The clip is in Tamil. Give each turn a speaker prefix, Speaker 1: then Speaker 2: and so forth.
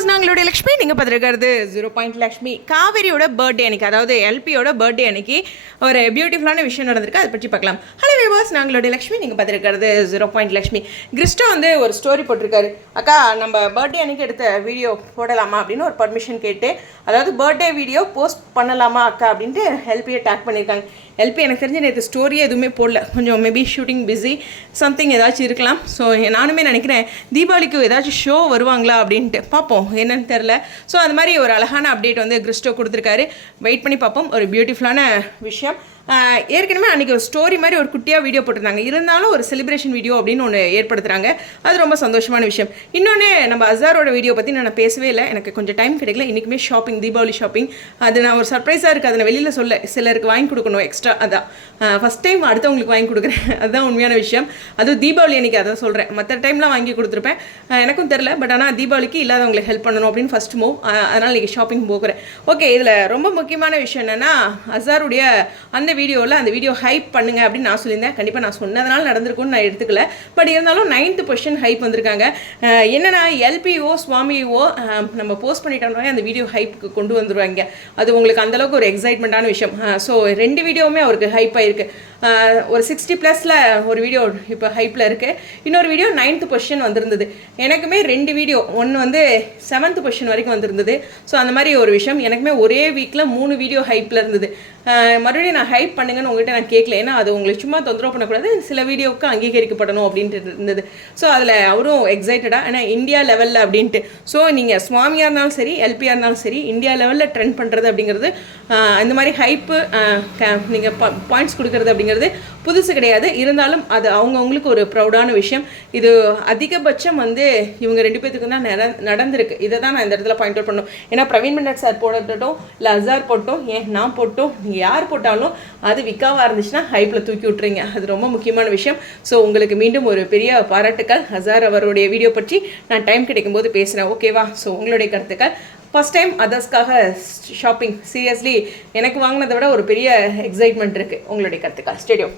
Speaker 1: வியூவர்ஸ் உங்களுடைய லக்ஷ்மி நீங்கள் பார்த்துருக்கிறது ஜீரோ பாயிண்ட் லக்ஷ்மி. காவேரியோட பர்த்டே அன்னைக்கு அதாவது எல்பியோட பர்த்டே அன்னைக்கு ஒரு பியூட்டிஃபுல்லான விஷயம் நடந்திருக்கு. அதை பற்றி பார்க்கலாம். ஹலோ வியூவர்ஸ் நாங்களுடைய லக்ஷ்மி நீங்கள் பார்த்துருக்கிறது ஜீரோ பாயிண்ட் லக்ஷ்மி. கிறிஸ்டோ வந்து ஒரு ஸ்டோரி போட்டிருக்காரு. அக்கா நம்ம பர்த்டே அன்னைக்கு எடுத்த வீடியோ போடலாமா அப்படின்னு ஒரு பர்மிஷன் கேட்டு அதாவது பர்த்டே வீடியோ போஸ்ட் பண்ணலாமா அக்கா அப்படின்ட்டு ஹெல்பியை டேக் பண்ணியிருக்காங்க. எல்பி எனக்கு தெரிஞ்சு நேற்று ஸ்டோரியே எதுவுமே போடல. கொஞ்சம் மேபி ஷூட்டிங் பிஸி சம்திங் ஏதாச்சும் இருக்கலாம். ஸோ நானுமே நினைக்கிறேன் தீபாவளிக்கு ஏதாச்சும் ஷோ வருவாங்களா அப்படின்ட்டு. பார்ப்போம் என்னன்னு தெரில ஸோ அந்த மாதிரி ஒரு அழகான அப்டேட் வந்து கிறிஸ்டோ கொடுத்துருக்காரு. வெயிட் பண்ணி பார்ப்போம். ஒரு பியூட்டிஃபுல்லான விஷயம். ஏற்கனவே அன்றைக்கி ஒரு ஸ்டோரி மாதிரி ஒரு குட்டியாக வீடியோ போட்டிருந்தாங்க. இருந்தாலும் ஒரு செலிப்ரேஷன் வீடியோ அப்படின்னு ஒன்று ஏற்படுத்துகிறாங்க அது ரொம்ப சந்தோஷமான விஷயம். இன்னொன்று நம்ம அசாரோட வீடியோ பற்றி நான் பேசவே இல்லை. எனக்கு கொஞ்சம் டைம் கிடைக்கல. இன்றைக்குமே ஷாப்பிங் தீபாவளி ஷாப்பிங் அது நான் ஒரு சர்ப்ரைஸாக இருக்குது அதை நான் வெளியில் சொல்ல சிலருக்கு வாங்கி கொடுக்கணும் எக்ஸ்ட்ரா அதான். ஃபஸ்ட் டைம் அடுத்தவங்களுக்கு வாங்கி கொடுக்குறேன். அதுதான் உண்மையான விஷயம். அதுவும் தீபாவளி அன்றைக்கி அதான் சொல்கிறேன் மற்ற டைம்லாம் வாங்கி கொடுத்துருப்பேன். எனக்கும் தெரில பட் ஆனால் தீபாவளிக்கு இல்லாதவங்களுக்கு ஹெல்ப் பண்ணணும் அப்படின்னு ஃபஸ்ட் மூவ் அதனால் இன்றைக்கி ஷாப்பிங் போகிறேன் ஓகே இதில் ரொம்ப முக்கியமான விஷயம் என்னென்னா அசாருடைய அந்த வீடியோவில் அந்த வீடியோ ஹைப் பண்ணுங்க அப்படின்னு நான் சொல்லியிருந்தேன். கண்டிப்பாக நான் சொன்னதனால் நடந்திருக்கும்னு நான் எடுத்துக்கல. பட் இருந்தாலும் நைன்த்து பொசிஷன் ஹைப் வந்திருக்காங்க. என்னென்னா எல்பிஓ சுவாமிஓ நம்ம போஸ்ட் பண்ணிட்டோம்னாலே அந்த வீடியோ ஹைப்புக்கு கொண்டு வந்துருவாங்க. அது உங்களுக்கு அந்தளவுக்கு ஒரு எக்ஸைட்மெண்ட்டான விஷயம். ஸோ ரெண்டு வீடியோவுமே அவருக்கு ஹைப் ஆயிருக்கு. ஒரு சிக்ஸ்டி ப்ளஸில் ஒரு வீடியோ இப்போ ஹைப்பில் இருக்குது இன்னொரு வீடியோ நைன்த்து பொசிஷன் வந்திருந்தது. எனக்குமே ரெண்டு வீடியோ ஒன்று வந்து செவன்த்து பொசிஷன் வரைக்கும் வந்திருந்தது. ஸோ அந்த மாதிரி ஒரு விஷயம். எனக்குமே ஒரே வீக்கில் மூணு வீடியோ ஹைப்பில் இருந்தது. மறுபடியும் நான் ஹைப் பண்ணுங்கன்னு உங்கள்கிட்ட நான் கேட்கல ஏன்னா அது உங்களுக்கு சும்மா தொந்தரவு பண்ணக்கூடாது. சில வீடியோவுக்கு அங்கீகரிக்கப்படணும் அப்படின்ட்டு இருந்தது. ஸோ அதில் அவரும் எக்ஸைட்டடாக ஏன்னா இந்தியா லெவலில் அப்படின்ட்டு. ஸோ நீங்கள் சுவாமியாக இருந்தாலும் சரி எல்பியாக இருந்தாலும் சரி இந்தியா லெவலில் ட்ரெண்ட் பண்ணுறது அப்படிங்கிறது அந்த இந்த மாதிரி ஹைப்பு நீங்கள் பாயிண்ட்ஸ் கொடுக்குறது அப்படிங்கிறது புதுசு கிடையாது. இருந்தாலும் அது அவங்கவுங்களுக்கு ஒரு ப்ரௌடான விஷயம். இது அதிகபட்சம் வந்து இவங்க ரெண்டு பேத்துக்கும் தான் நட நடந்திருக்கு. இதை தான் நான் இந்த இடத்துல பாயிண்ட் அவுட் பண்ணணும். ஏன்னா பிரவீன் மன்னர் சார் போடட்டும் இல்லை அசார் போட்டோம் ஏன் நான் போட்டோம் நீங்கள் யார் போட்டாலும் அது விக்காவாக இருந்துச்சுன்னா ஹைப்பில் தூக்கி விட்டுறீங்க அது ரொம்ப முக்கியமான விஷயம். ஸோ உங்களுக்கு மீண்டும் ஒரு பெரிய பாராட்டுக்கள். ஹசார் அவருடைய வீடியோ பற்றி நான் டைம் கிடைக்கும்போது பேசுகிறேன் ஓகேவா ஸோ உங்களுடைய கருத்துக்கள். ஃபஸ்ட் டைம் அதர்ஸ்க்காக ஷாப்பிங் சீரியஸ்லி எனக்கு வாங்கினதை விட ஒரு பெரிய எக்ஸைட்மெண்ட் இருக்குது உங்களுடைய கருத்துக்கள். ஸ்டேடியம்